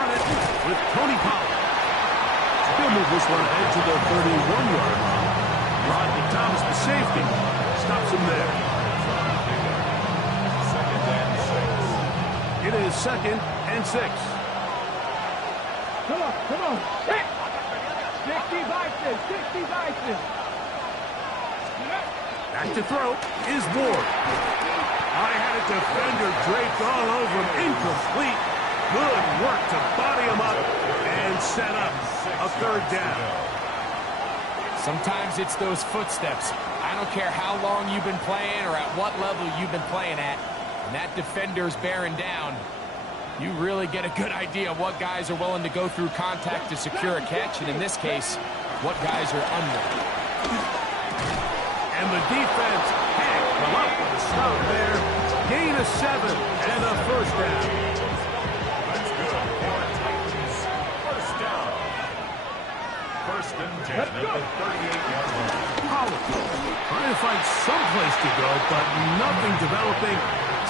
run it with Tony Pollard. He'll move this one ahead to the 31-yard line. Rodney Thomas, the safety, stops him there. It is 2nd and 6. Come on. 60 Bison. Back to throw is Ward. I had a defender draped all over him. Incomplete. Good work to body him up and set up a 3rd down. Sometimes it's those footsteps. I don't care how long you've been playing or at what level you've been playing at. When that defender's bearing down, you really get a good idea of what guys are willing to go through contact to secure a catch, and in this case, what guys are under. And the defense can't come up with a stop there. Gain of 7 and a 1st down. That's good for Titans. 1st down. 1st and 10 at the 38-yard line. Pollard trying to find some place to go, but nothing developing.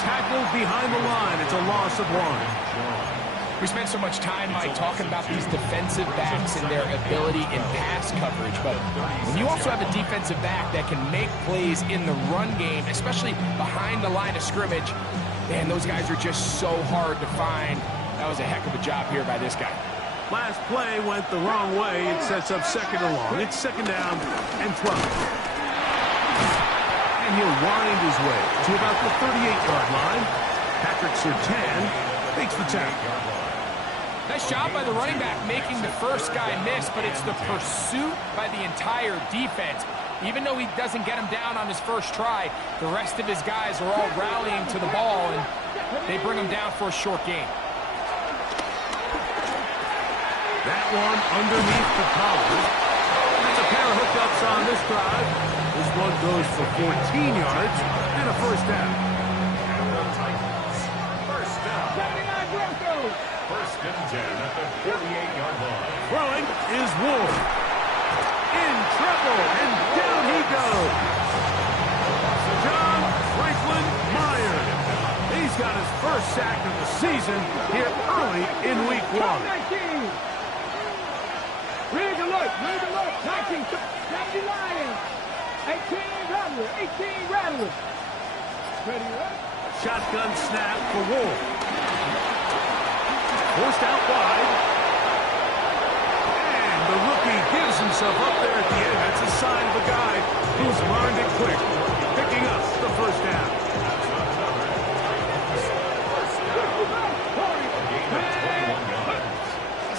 Tackled behind the line. It's a loss of 1. We spent so much time, Mike, talking about these defensive backs and their ability in pass coverage, but when you also have a defensive back that can make plays in the run game, especially behind the line of scrimmage, man, those guys are just so hard to find. That was a heck of a job here by this guy. Last play went the wrong way. It sets up 2nd and long. It's 2nd down and 12. And he'll wind his way to about the 38-yard line. Patrick Surtain makes the tackle. Nice job by the running back making the first guy miss, but it's the pursuit by the entire defense. Even though he doesn't get him down on his first try, the rest of his guys are all rallying to the ball, and they bring him down for a short gain. That one underneath the Pollard. That's a pair of hookups on this drive. This one goes for 14 yards and a 1st down. And the Titans. 1st down. 79 Broncos. 1st and 10 at the 48-yard line. Throwing is Ward. In trouble, and down he goes. John Franklin Myers. He's got his first sack of the season here early in week 1. 19. Read the look. 19. 70 Lions. 18 Rattlers. Ready up. Shotgun snap for Ward. Forced out wide. And the rookie gives himself up there at the end. That's a sign of a guy who's learned it quick. Picking up the 1st down.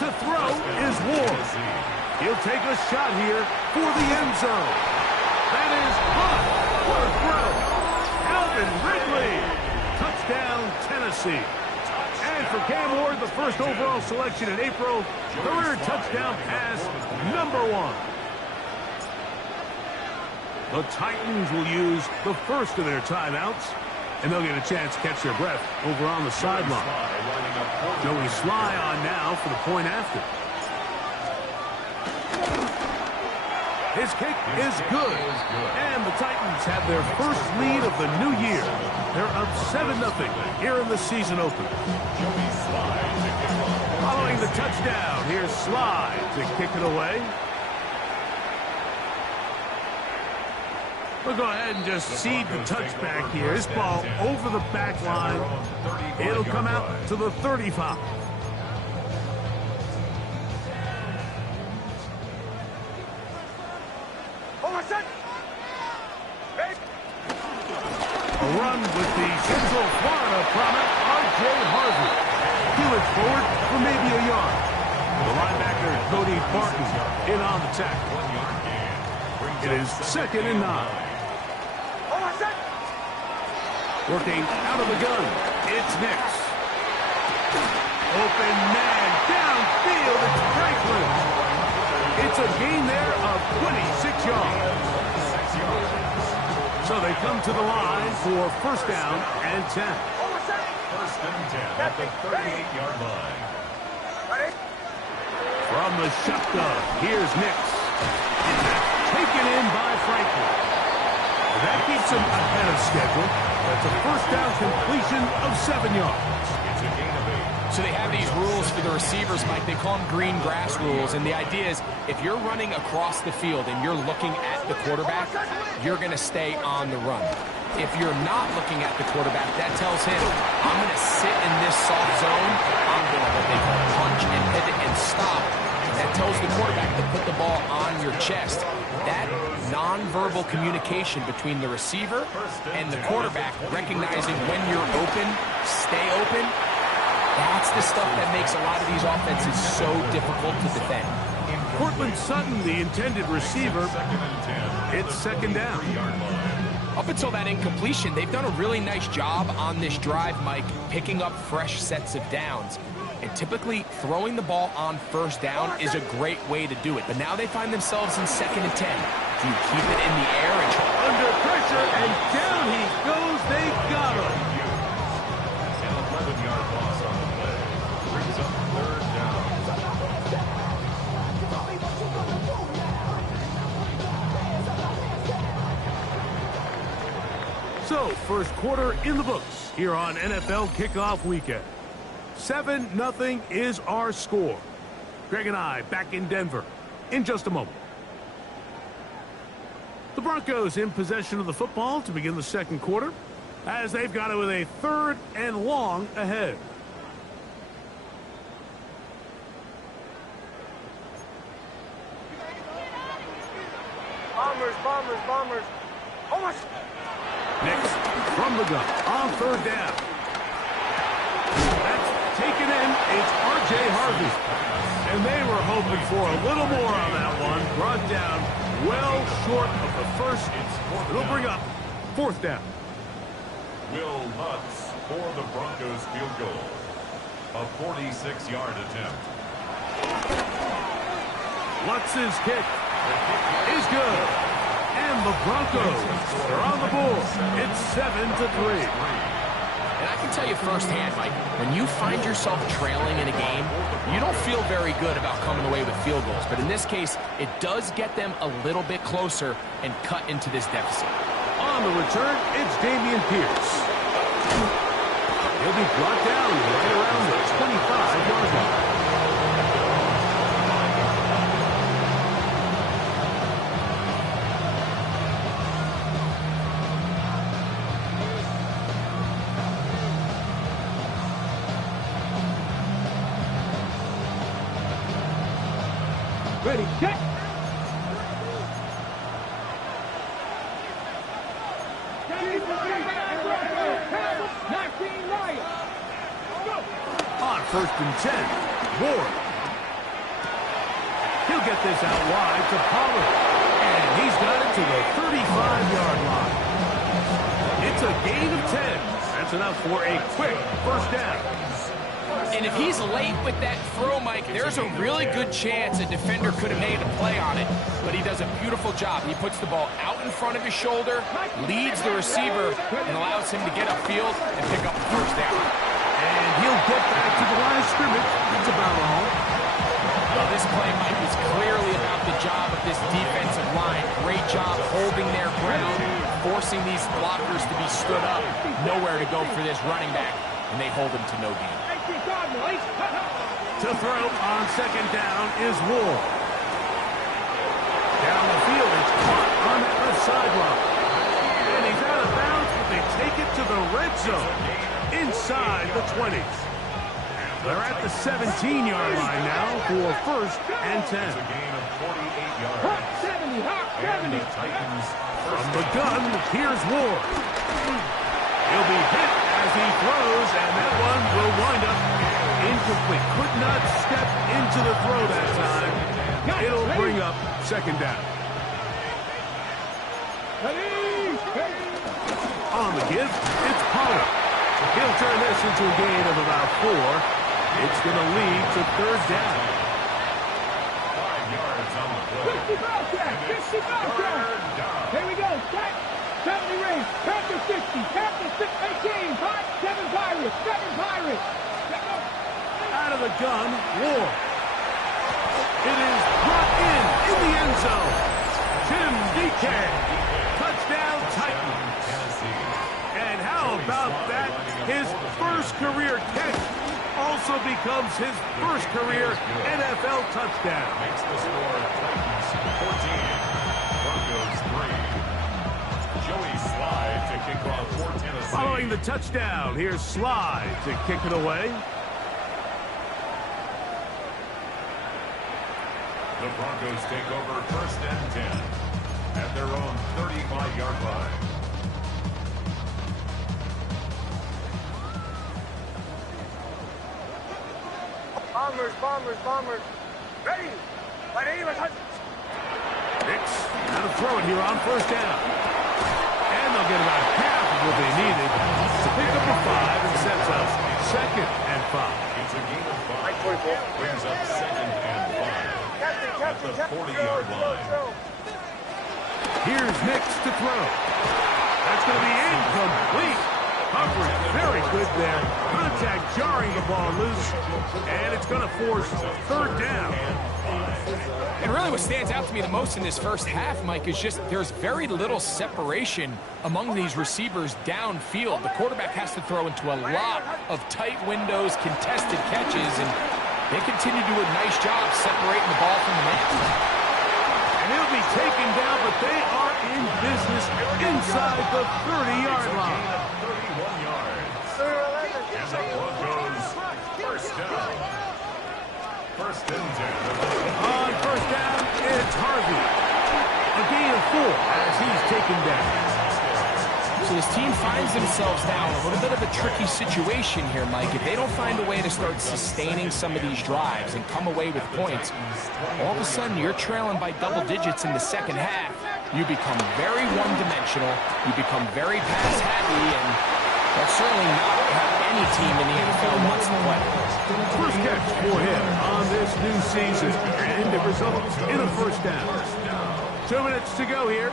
To throw is Ward. He'll take a shot here for the end zone. That is caught. What a throw. Alvin Ridley. Touchdown, Tennessee. And for Cam Ward, the first overall selection in April, career touchdown pass number 1. The Titans will use the first of their timeouts, and they'll get a chance to catch their breath over on the sideline. Joey Sly on now for the point after. His kick is good. And the Titans have their first lead of the new year. They're up 7-0 here in the season opener. Following the touchdown, here's Sly to kick it away. We'll go ahead and just seed the touchback here. This ball over the back line. It'll come out to the 35. A run with the Central Florida prominent R.J. Harvey. Hewitt forward for maybe a yard. The linebacker, Cody Barton, in on the tackle. It is 2nd and 9. Working out of the gun, it's Nix. Open man, downfield, it's Franklin. It's a gain there of 26 yards. So they come to the line for 1st down and 10. 1st and 10 at the 38-yard line. From the shotgun, here's Nix. And that's taken in by Franklin. That keeps him ahead of schedule. That's a 1st down completion of 7 yards. It's a gain of 8. So they have these rules for the receivers, Mike. They call them green grass rules. And the idea is if you're running across the field and you're looking at the quarterback, you're going to stay on the run. If you're not looking at the quarterback, that tells him, I'm going to sit in this soft zone. I'm going to what they call punch and pivot and stop. That tells the quarterback to put the ball on your chest. That nonverbal communication between the receiver and the quarterback, recognizing when you're open, stay open, that's the stuff that makes a lot of these offenses so difficult to defend. Cortland Sutton, the intended receiver. It's second down. Up until that incompletion, they've done a really nice job on this drive, Mike, picking up fresh sets of downs. And typically, throwing the ball on first down is a great way to do it. But now they find themselves in 2nd and 10. Do you keep it in the air and try? Under pressure, and down he goes. They got him. An 11-yard loss on the play. Brings up 3rd down. So, first quarter in the books here on NFL Kickoff Weekend. 7-0 is our score. Greg and I back in Denver in just a moment. The Broncos in possession of the football to begin the second quarter as they've got it with a 3rd and long ahead. Bombers. Almost. Next, from the gun on 3rd down. That's taken in. It's R.J. Harvey. And they were hoping for a little more on that one. Brought down well short of the first. It'll bring up 4th down. Will Lutz for the Broncos field goal. A 46-yard attempt. Lutz's kick is good. And the Broncos are on the board. It's 7-3. And I can tell you firsthand, Mike, when you find yourself trailing in a game, you don't feel very good about coming away with field goals. But in this case, it does get them a little bit closer and cut into this deficit. On the return, it's Dameon Pierce. He'll be brought down right around the 25-yard line. Ready, check. On 1st and 10, Ward. He'll get this out wide to Pollard. And he's got it to the 35-yard line. It's a gain of 10. That's enough for a quick 1st down. And if he's late with that throw, Mike, there's a really good chance a defender could have made a play on it. But he does a beautiful job. He puts the ball out in front of his shoulder, leads the receiver, and allows him to get upfield and pick up the 1st down. And he'll get back to the line of scrimmage. That's about all. Well, this play, Mike, is clearly about the job of this defensive line. Great job holding their ground, forcing these blockers to be stood up. Nowhere to go for this running back, and they hold him to no gain. To throw on 2nd down is Ward. Down the field, it's caught on that left sideline. And he's out of bounds, but they take it to the red zone inside the 20s. They're at the 17-yard line now for 1st and 10. It's a gain of 48 yards. Hot 70, hot 70. And the Titans From the gun, here's Ward. He'll be hit as he throws, and that one will wind up incomplete. Could not step into the throw that time. It'll bring up 2nd down. On the give, it's Pollard. He'll turn this into a gain of about 4. It's going to lead to 3rd down. 5 yards on the play. 50 ball track. Here we go. Track. 70 range. Track to 60. Track to 18. 7 Pirates. 7 Pirates. Out of the gun, Ward. It is brought in the end zone. Tim DK. Touchdown Titans. And how about that? His first career catch also becomes his first career NFL touchdown. Makes the score Titans 14, Broncos 3. Joey Spdy to kick off for Tennessee. Following the touchdown, here's Spdy to kick it away. The Broncos take over 1st and 10 at their own 35-yard line. Bombers. Ready. Hicks, now to throw it here on 1st down. And they'll get about half of what they needed to pick up a 5 and sets up 2nd and 5. It's a gain of 5. Brings up 2nd and 5 at the 40-yard line. Here's Hicks to throw. That's going to be incomplete. Coverage very good there. Contact jarring the ball loose. And it's going to force 3rd down. And really what stands out to me the most in this first half, Mike, is just there's very little separation among these receivers downfield. The quarterback has to throw into a lot of tight windows, contested catches, and they continue to do a nice job separating the ball from the man. And he'll be taken down, but they are in business inside the 30-yard line. 31 yards. And the Broncos 1st down. 1st and 10. On 1st down, it's Harvey. A gain of 4 as he's taken down. So this team finds themselves now in a little bit of a tricky situation here, Mike. If they don't find a way to start sustaining some of these drives and come away with points, all of a sudden you're trailing by double digits in the second half. You become very one-dimensional. You become very pass-happy, and that's certainly not how any team in the NFL wants to play. First catch for him on this new season, and it results in a 1st down. 2 minutes to go here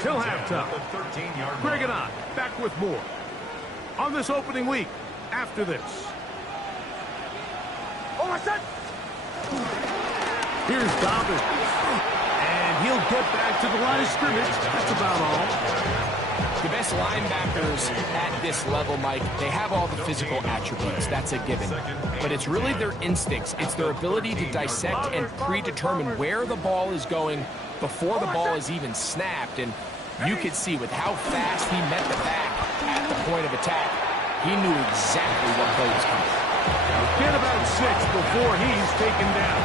till halftime. Greg and I back with more on this opening week after this. Here's Dobbins, and he'll get back to the line of scrimmage. That's about all. The best linebackers at this level, Mike, they have all the physical attributes. That's a given. But it's really their instincts. It's their ability to dissect and predetermine where the ball is going before the ball is even snapped. And you could see with how fast he met the back at the point of attack, he knew exactly what play was coming. Get about 6 before he's taken down.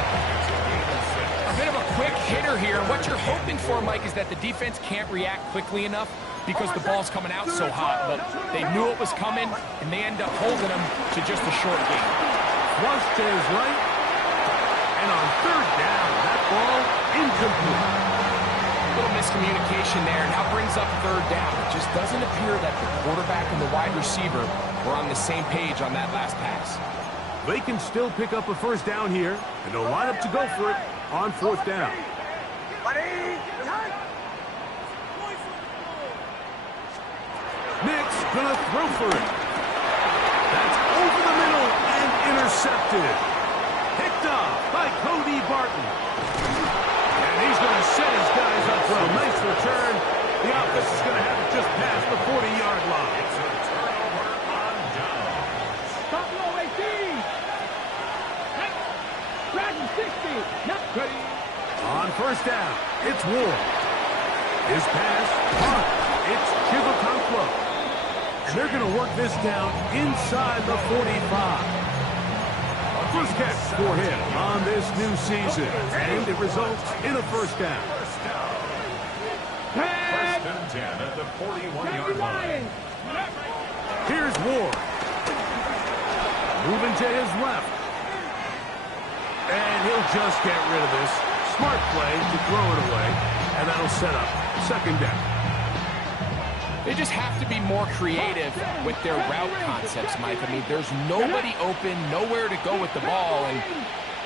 A bit of a quick hitter here. And what you're hoping for, Mike, is that the defense can't react quickly enough because the ball's coming out so hot. But they knew it was coming, and they end up holding them to just a short game. Flush to his right. And on 3rd down, that ball incomplete. A little miscommunication there. Now brings up 3rd down. It just doesn't appear that the quarterback and the wide receiver were on the same page on that last pass. They can still pick up a 1st down here, and they'll line up to go for it on 4th down. Nick's gonna throw for it. That's over the middle and intercepted. Picked off by Cody Barton. And he's gonna set his guys up for a nice return. The offense is gonna have it just past the 40-yard line. It's a turnover on downs. Stop low, 18. Dragon 60. Not ready. On 1st down, it's Ward. His pass, caught. It's Chivotanklo. And they're going to work this down inside the 45. First catch for him on this new season. And it results in a 1st down. 1st and 10 at the 41-yard line. Here's Ward. Moving to his left. And he'll just get rid of this. Smart play to throw it away. And that'll set up 2nd down. They just have to be more creative with their route concepts, Mike. I mean, there's nobody open, nowhere to go with the ball, and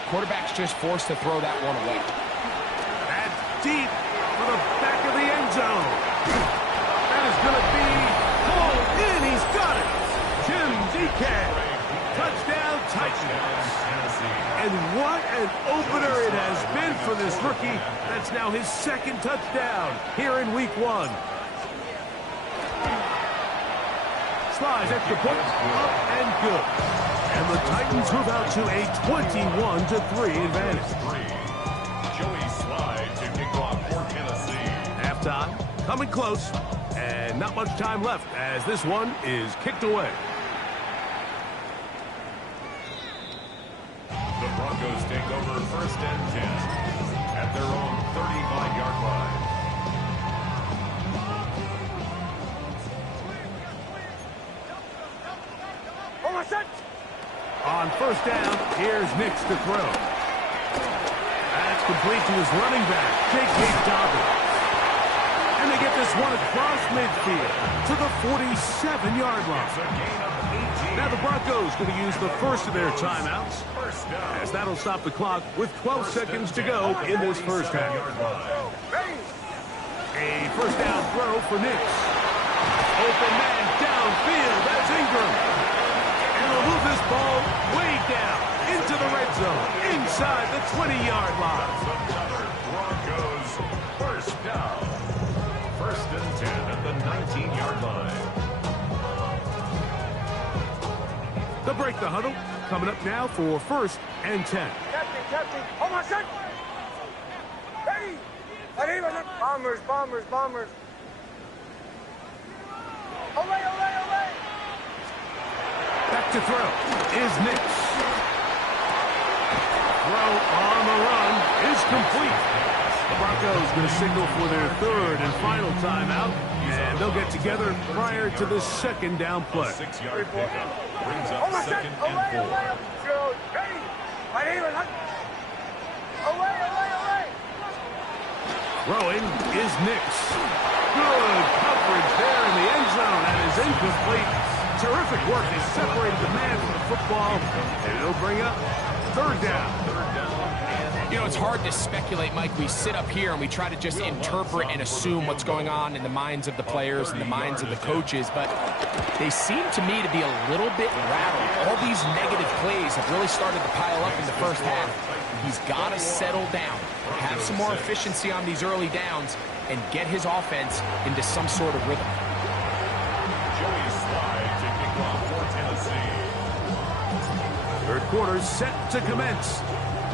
quarterback's just forced to throw that one away. That's deep for the back of the end zone. That is going to be pulled in. He's got it. Jim DK. Touchdown, Titans. And what an opener it has been for this rookie. That's now his 2nd touchdown here in week 1. Slides extra point, up and good. And And the Titans move out to a 21-3 advantage. Joey Spdy to kick off for Tennessee. Halftime, coming close, and not much time left as this one is kicked away. The Broncos take over 1st and 10 at their own 35-yard line. On 1st down, here's Nix to throw. That's complete to his running back, J.K. Dobbins. And they get this one across midfield to the 47-yard line. Now the Broncos going to use the first of their timeouts, as that'll stop the clock with 12 seconds to go in this first half. A first down throw for Nix. Open man downfield, that's Ingram. And they'll move this ball way down into the red zone, inside the 20-yard line. Broncos first down. 1st and 10 at the 19-yard line. They'll break the huddle. Coming up now for 1st and 10. Captain, hold on, son. Hey! Bombers. Olay! Back to throw is Nix. Throw on the run is complete. The Broncos going to signal for their 3rd and final timeout, and they'll get together prior to the 2nd down play. 6-yard pickup brings up 2nd and 4. Throwing is Nix. Good coverage there in the end zone, and is incomplete. Terrific work. They separated the man from the football, and it'll bring up 3rd down. You know, it's hard to speculate, Mike. We sit up here and we try to just interpret and assume what's going on in the minds of the players and the minds of the coaches, but they seem to me to be a little bit rattled. All these negative plays have really started to pile up in the first half. He's got to settle down, have some more efficiency on these early downs, and get his offense into some sort of rhythm. Joey Spdy to kick off for Tennessee. 3rd quarter set to commence.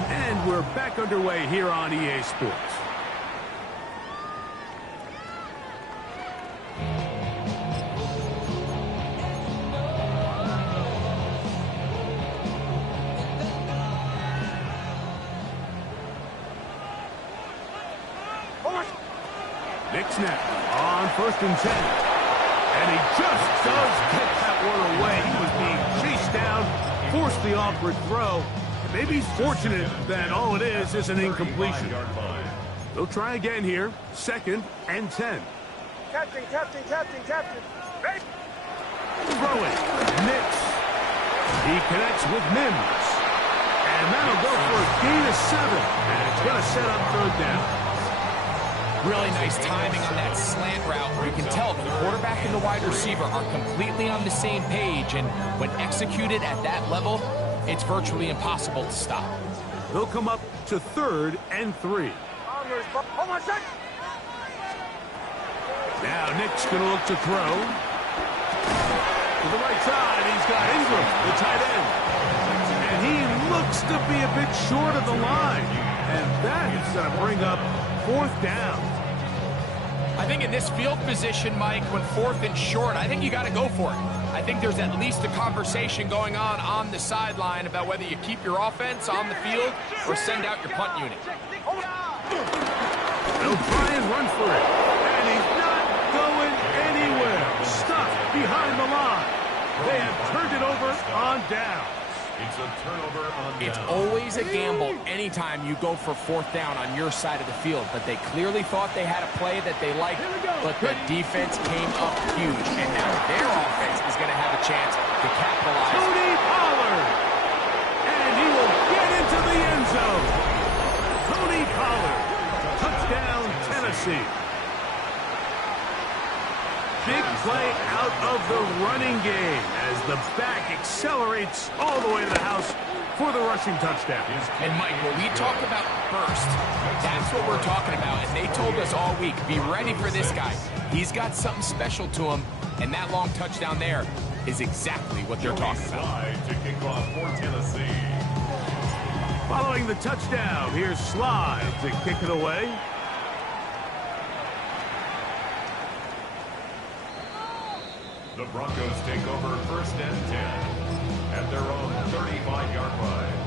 And we're back underway here on EA Sports. Nix now on 1st and 10. And he just does get that one away. He was being chased down, forced the awkward throw. Maybe he's fortunate that all it is an incompletion. They'll try again here. 2nd and 10. Captain. Throwing. Nix. He connects with Mims. And that'll go for a gain of 7. And it's going to set up 3rd down. Really nice timing on that slant route where you can tell the quarterback and the wide receiver are completely on the same page. And when executed at that level, it's virtually impossible to stop. They'll come up to 3rd and 3. Now Nick's going to look to throw. To the right side, he's got Ingram, the tight end. And he looks to be a bit short of the line. And that is going to bring up 4th down. I think in this field position, Mike, when 4th and short, I think you got to go for it. I think there's at least a conversation going on the sideline about whether you keep your offense on the field or send out your punt unit. They'll try and run for it. And he's not going anywhere. Stuck behind the line. They have turned it over on down. It's a turnover on down. It's always a gamble anytime you go for 4th down on your side of the field, but they clearly thought they had a play that they liked, but the defense came up huge, and now their offense is going to have a chance to capitalize. Tony Pollard! And he will get into the end zone. Tony Pollard. Touchdown, Tennessee. Big play out of the running game as the back accelerates all the way to the house for the rushing touchdown. And Mike, when we talk about burst, that's what we're talking about. And they told us all week, be ready for this guy. He's got something special to him. And that long touchdown there is exactly what they're talking about. Spdy to kick off for Tennessee. Following the touchdown, here's Spdy to kick it away. The Broncos take over 1st and 10 at their own 35-yard line.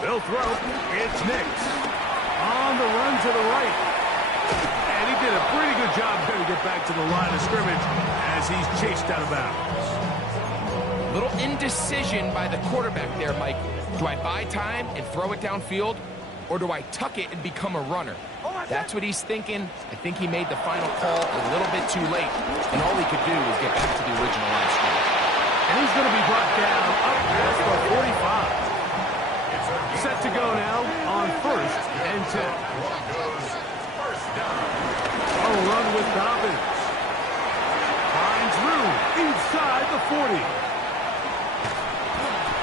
They'll throw. It's Nix. On the run to the right. And he did a pretty good job trying to get back to the line of scrimmage as he's chased out of bounds. Little indecision by the quarterback there, Mike. Do I buy time and throw it downfield, or do I tuck it and become a runner? That's what he's thinking. I think he made the final call a little bit too late, and all he could do was get back to the original line of scrimmage. And he's going to be brought down up past the 45. Set to go now on 1st and 10. A run with Dobbins. Finds room inside the 40.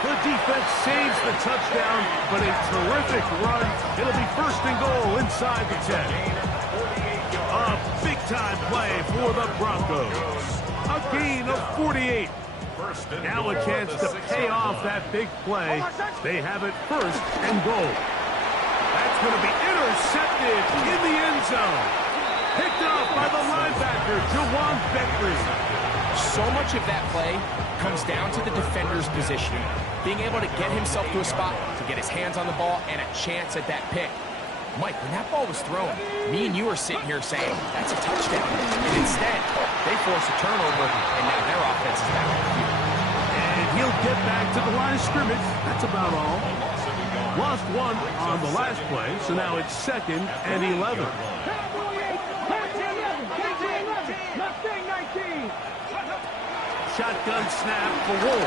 The defense saves the touchdown, but a terrific run. It'll be 1st and goal inside the 10. A big-time play for the Broncos. A gain of 48. Now a chance to pay off that big play. They have it 1st and goal. That's going to be intercepted in the end zone. Picked off by the linebacker, Jawan Beckley. So much of that play comes down to the defender's positioning. Being able to get himself to a spot, to get his hands on the ball, and a chance at that pick. Mike, when that ball was thrown, me and you are sitting here saying, that's a touchdown. And instead, they force a turnover, and now their offense is back on the field. And he'll get back to the line of scrimmage. That's about all. Lost one on the last play, so now it's 2nd and 11. Shotgun snap for Wolf.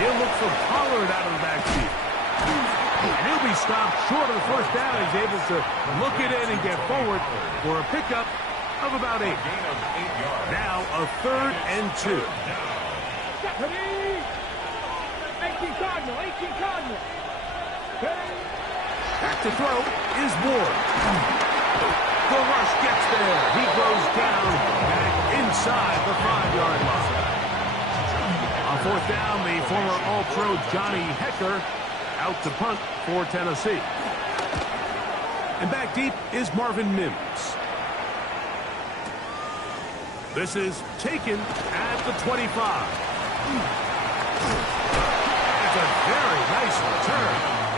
He'll look for Pollard out of the backseat. And he'll be stopped short of the 1st down. He's able to look it in and get forward for a pickup of about 8. Now a 3rd and 2. 18 Cardinal. Back to throw is Ward. The rush gets there. He goes down back inside the 5-yard line. On 4th down, the former All-Pro Johnny Hecker out to punt for Tennessee. And back deep is Marvin Mims. This is taken at the 25. It's a very nice return.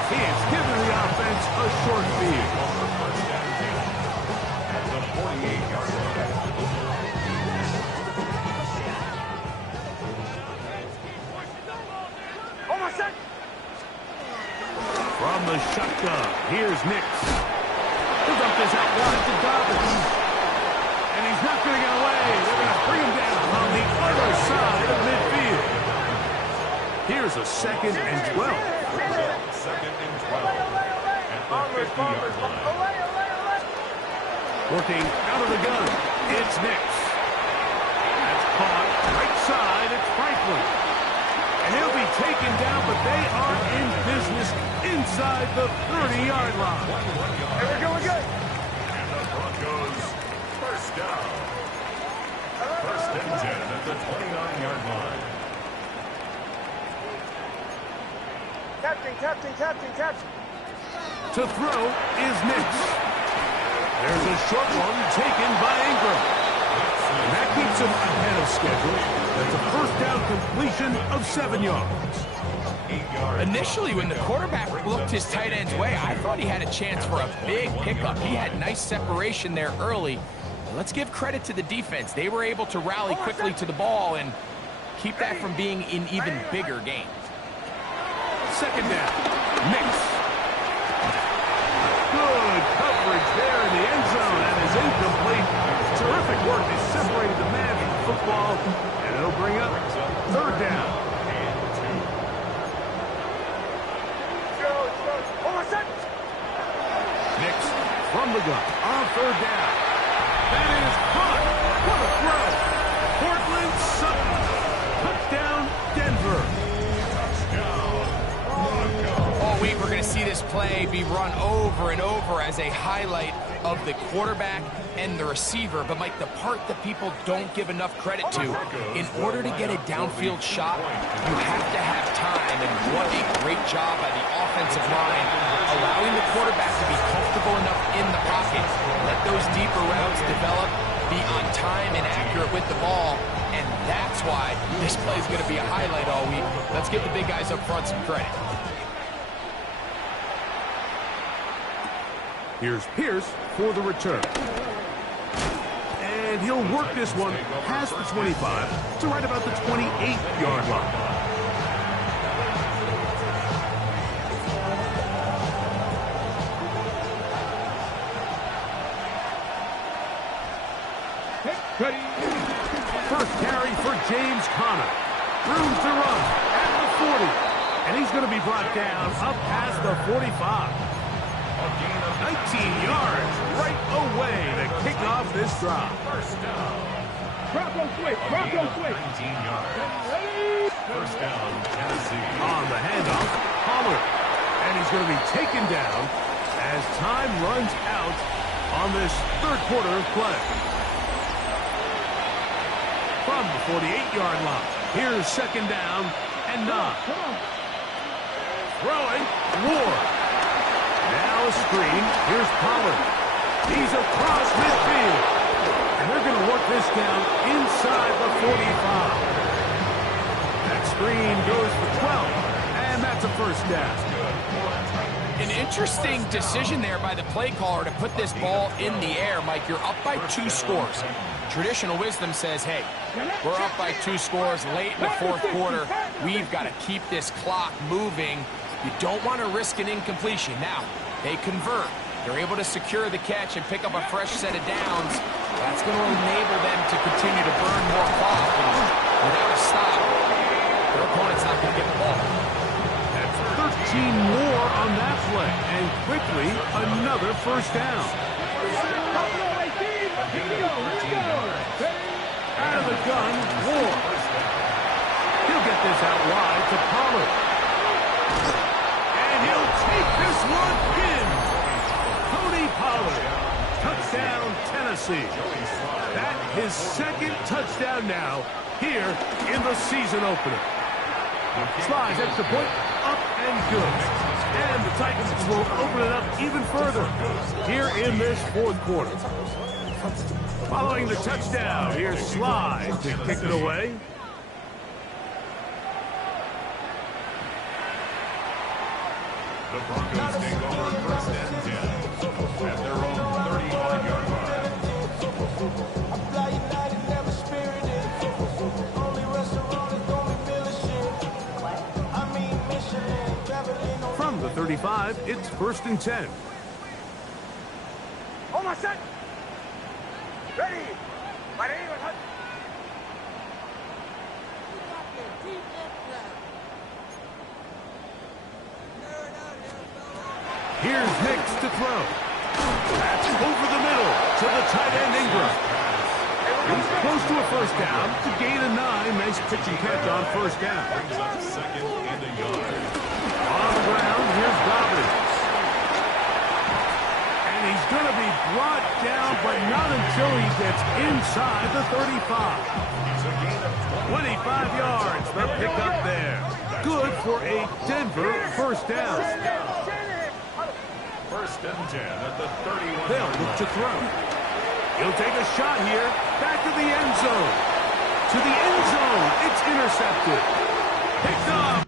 He has given the offense a short field. The 48-yard line. From the shotgun, here's Nix. He'll dump this out wide to Dobbins. And he's not going to get away. They're going to bring him down on the other side of midfield. Here's a 2nd and 12. 2nd and 12 at the 50-yard line. Working out of the gun, it's Nix. That's caught right side, it's Franklin. And he'll be taken down, but they are in business inside the 30-yard line. And we're going good. And the Broncos 1st down. 1st and 10 at the 29-yard line. Captain. To throw is Nix. There's a short one taken by Ingram. And that keeps him ahead of schedule. That's a 1st down completion of 7 yards. 8 yards. Initially, when the quarterback looked his tight end's way, I thought he had a chance for a big pickup. He had nice separation there early. Let's give credit to the defense. They were able to rally quickly to the ball and keep that from being an even bigger game. 2nd down. Nix. Good coverage there in the end zone. That is incomplete. Terrific work. They separated the man from the football, and it'll bring up 3rd down. Nix from the gun on 3rd down. That is caught. What a throw. Portland week, we're going to see this play be run over and over as a highlight of the quarterback and the receiver. But, Mike, the part that people don't give enough credit to, in order to get a downfield shot, you have to have time. And what a great job by the offensive line, allowing the quarterback to be comfortable enough in the pocket, let those deeper routes develop, be on time and accurate with the ball. And that's why this play is going to be a highlight all week. Let's give the big guys up front some credit. Here's Pierce for the return. And he'll work this one past the 25 to right about the 28-yard line. Ready. First carry for James Conner. Room to run at the 40. And he's going to be brought down up past the 45. 19 yards right away to kick off this drive. First down. Bronco switch. Bronco switch. 19 yards. First down, Tennessee. On the handoff, Pollard. And he's going to be taken down as time runs out on this third quarter of play. From the 48-yard line, here's second down and 9. Throwing, Ward. Now a screen. Here's Pollard. He's across midfield. And they're going to work this down inside the 45. That screen goes for 12. And that's a first down. An interesting decision there by the play caller to put this ball in the air. Mike, you're up by 2 scores. Traditional wisdom says, hey, we're up by 2 scores late in the fourth quarter. We've got to keep this clock moving. You don't want to risk an incompletion. Now, they convert. They're able to secure the catch and pick up a fresh set of downs. That's going to enable them to continue to burn more clock. And without a stop, their opponent's not going to get the ball. That's 13 more on that play. And quickly, another first down. Out of the gun, Ward. He'll get this out wide to Pollard. And he'll take this one in. Tony Pollard. Touchdown, Tennessee. That's his second touchdown now here in the season opener. Slides extra point, up and good. And the Titans will open it up even further here in this fourth quarter. Following the touchdown, here's Slide to kick it away. The Broncos take over first and 10 at their own 35-yard line. From the 35, it's first and 10. Oh, my son. Ready. Here's Hicks to throw. That's over the middle to the tight end Ingram. He's close to a first down to gain a 9. Nice pitch and catch on first down. Brings up second and a yard. On the ground, here's Dobbins. And he's going to be brought down, but not until he gets inside the 35. 25 yards, the pickup there. Good for a Denver first down. First and 10 at the 31. They'll look to throw. He'll take a shot here. Back to the end zone. To the end zone. It's intercepted. Picked up.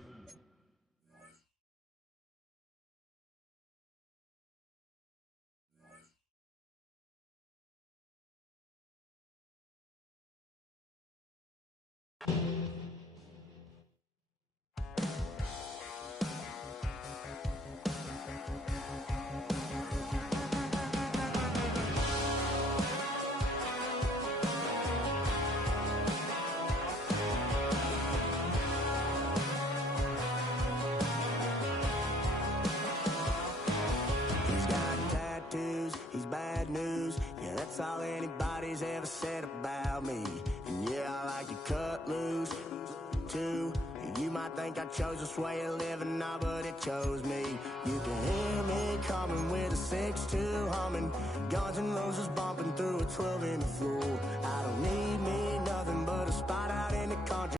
That's all anybody's ever said about me. And yeah, I like to cut loose, too. You might think I chose this way of living, nah, but it chose me. You can hear me coming with a 6-2 humming. Guns and Roses bumping through a 12 in the floor. I don't